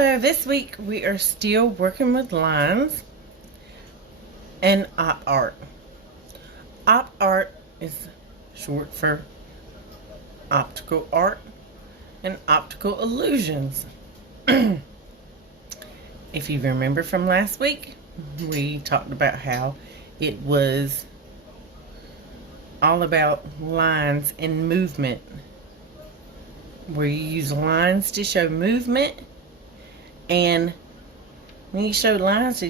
Hello, this week we are still working with lines and op art. Op art is short for optical art and optical illusions. If you remember from last week, we talked about how it was all about lines and movement, where you use lines to show movement. And when you show lines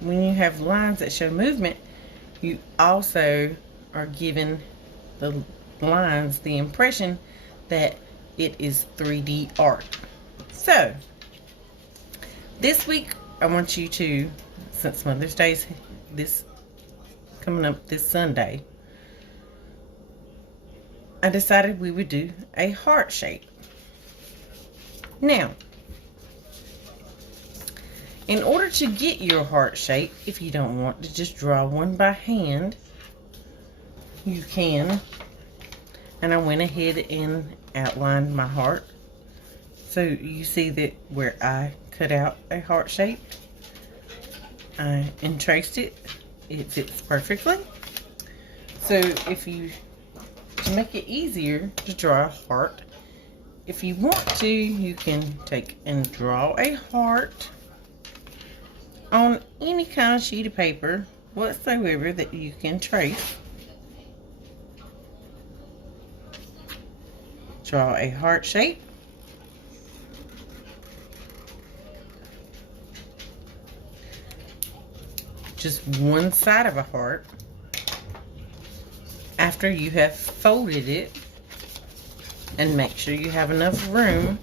when you have lines that show movement, you also are giving the lines the impression that it is 3D art. So, this week I want you to, since Mother's Day is coming up this Sunday, I decided we would do a heart shape. Now, in order to get your heart shape, if you don't want to just draw one by hand, you can. And I went ahead and outlined my heart. So you see that where I cut out a heart shape, I traced it. It fits perfectly. So to make it easier to draw a heart, if you want to, you can take and draw a heart on any kind of sheet of paper whatsoever that you can trace. Draw a heart shape. Just one side of a heart. After you have folded it, and make sure you have enough room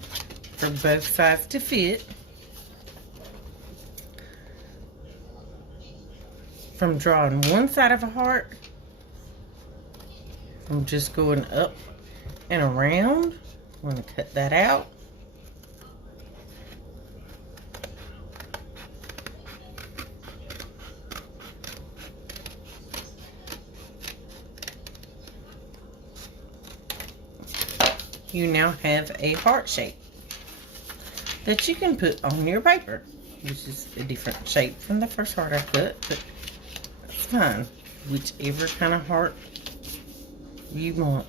for both sides to fit. From drawing one side of a heart, I'm just going up and around. I'm going to cut that out. You now have a heart shape that you can put on your paper, which is a different shape from the first heart I put, but that's fine. Whichever kind of heart you want.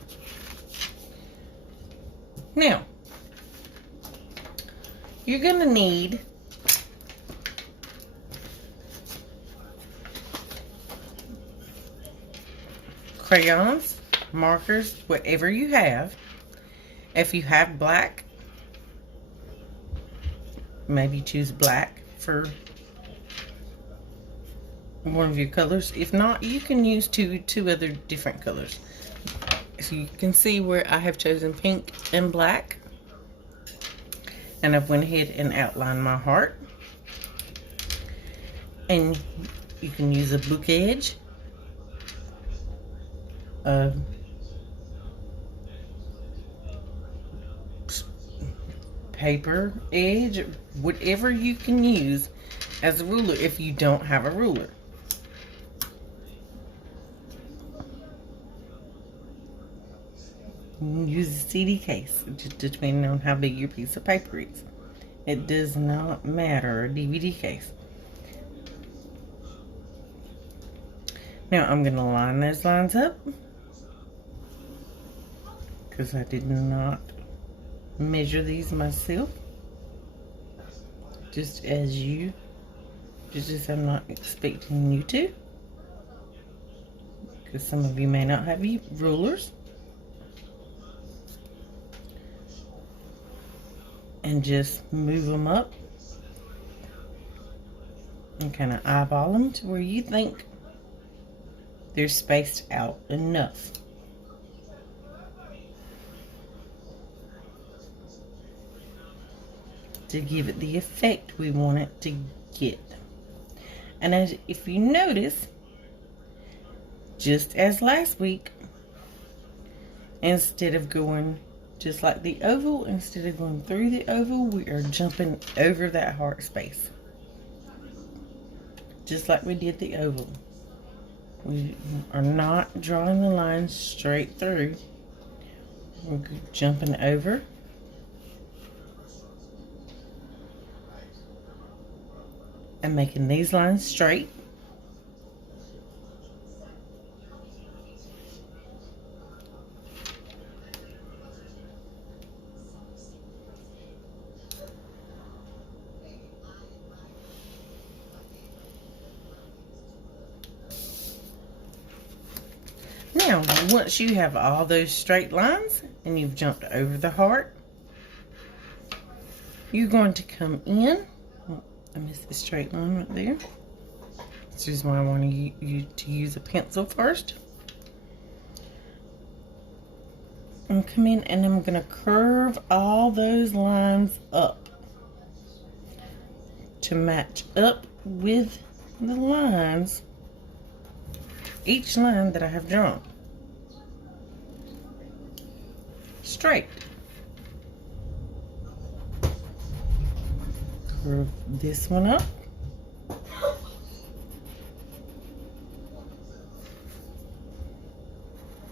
Now, you're going to need crayons, markers, whatever you have. If you have black, maybe choose black for one of your colors. If not, you can use two other different colors. So you can see where I have chosen pink and black, and I've went ahead and outlined my heart. And you can use a book edge, paper edge, whatever you can use as a ruler if you don't have a ruler. You can use a CD case, just depending on how big your piece of paper is. It does not matter, a DVD case. Now I'm going to line those lines up, because I did not measure these myself, just as I'm not expecting you to, because some of you may not have rulers. And just move them up and kind of eyeball them to where you think they're spaced out enough. To give it the effect we want it to get. And if you notice, just as last week, instead of going just like the oval, instead of going through the oval, we are jumping over that heart space. Just like we did the oval. We are not drawing the line straight through. We're jumping over and making these lines straight. Now, once you have all those straight lines and you've jumped over the heart, you're going to come in. Oh, I missed the straight line right there. This is why I want you to use a pencil first. I'm come in and I'm going to curve all those lines up to match up with the lines, each line that I have drawn. Straight. Curve this one up.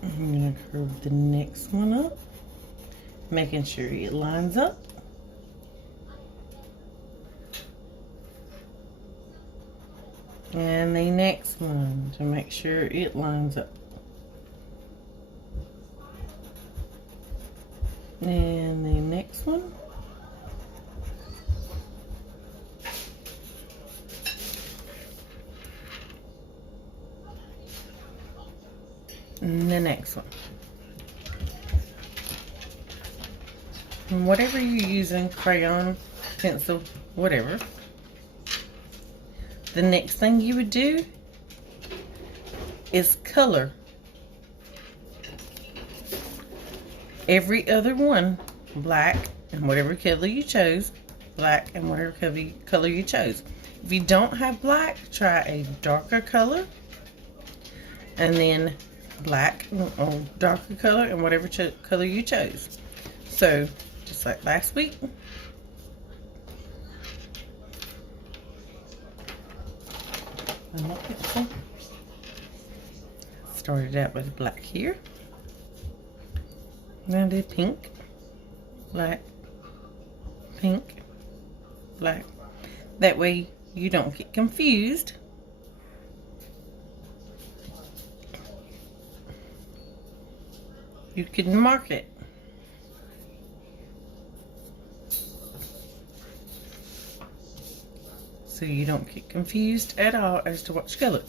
I'm going to curve the next one up, making sure it lines up. And the next one to make sure it lines up. And the next one. And the next one. And whatever you're using, crayon, pencil, whatever. The next thing you would do is color every other one black and whatever color you chose, black and whatever color you chose. If you don't have black, try a darker color, and then black or darker color and whatever color you chose. So just like last week, started out with black here. Now do pink, black, pink, black. That way you don't get confused. You can mark it. So you don't get confused at all as to which color.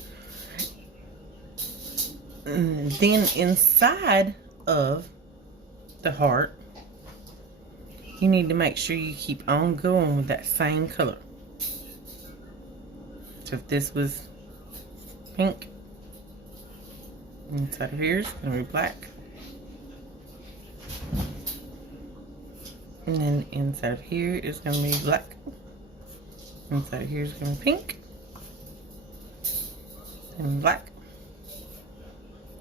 And then inside of the heart, you need to make sure you keep on going with that same color. So if this was pink, inside of here is going to be black. And then inside of here is going to be black. Inside of here is going to be pink. And black.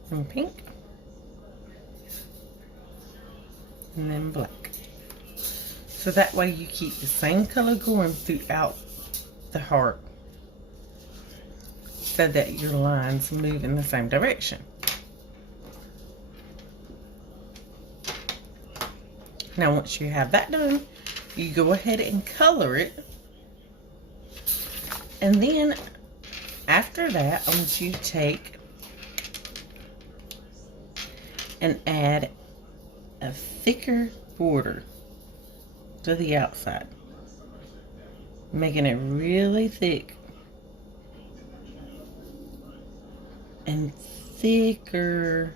And pink. And then black. So that way you keep the same color going throughout the heart, so that your lines move in the same direction. Now once you have that done, you go ahead and color it. And then after that, I want you to take and add a thicker border to the outside, making it really thick and thicker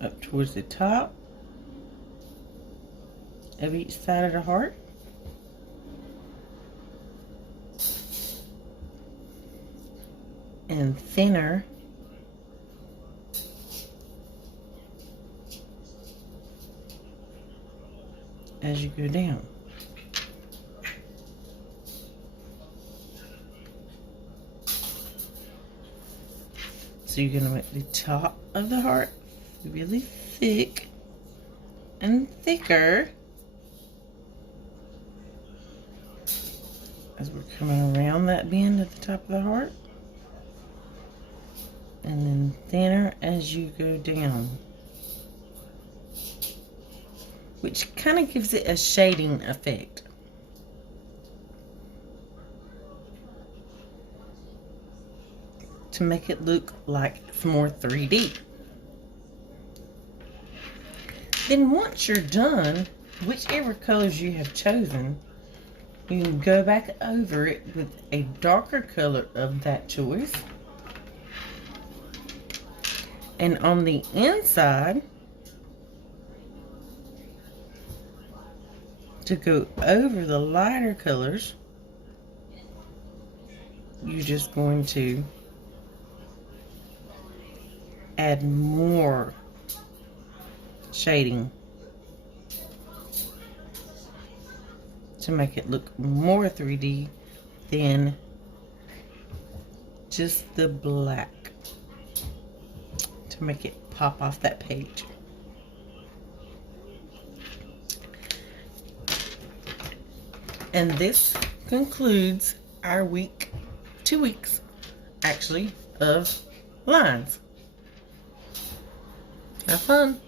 up towards the top of each side of the heart. And thinner as you go down. So you're going to make the top of the heart really thick and thicker as we're coming around that bend at the top of the heart. And then thinner as you go down, which kind of gives it a shading effect. to make it look like it's more 3D. Then once you're done, whichever colors you have chosen, you can go back over it with a darker color of that choice. And on the inside, to go over the lighter colors, you're just going to add more shading to make it look more 3D than just the black, to make it pop off that page. And this concludes our 2 weeks actually, of lines. Have fun.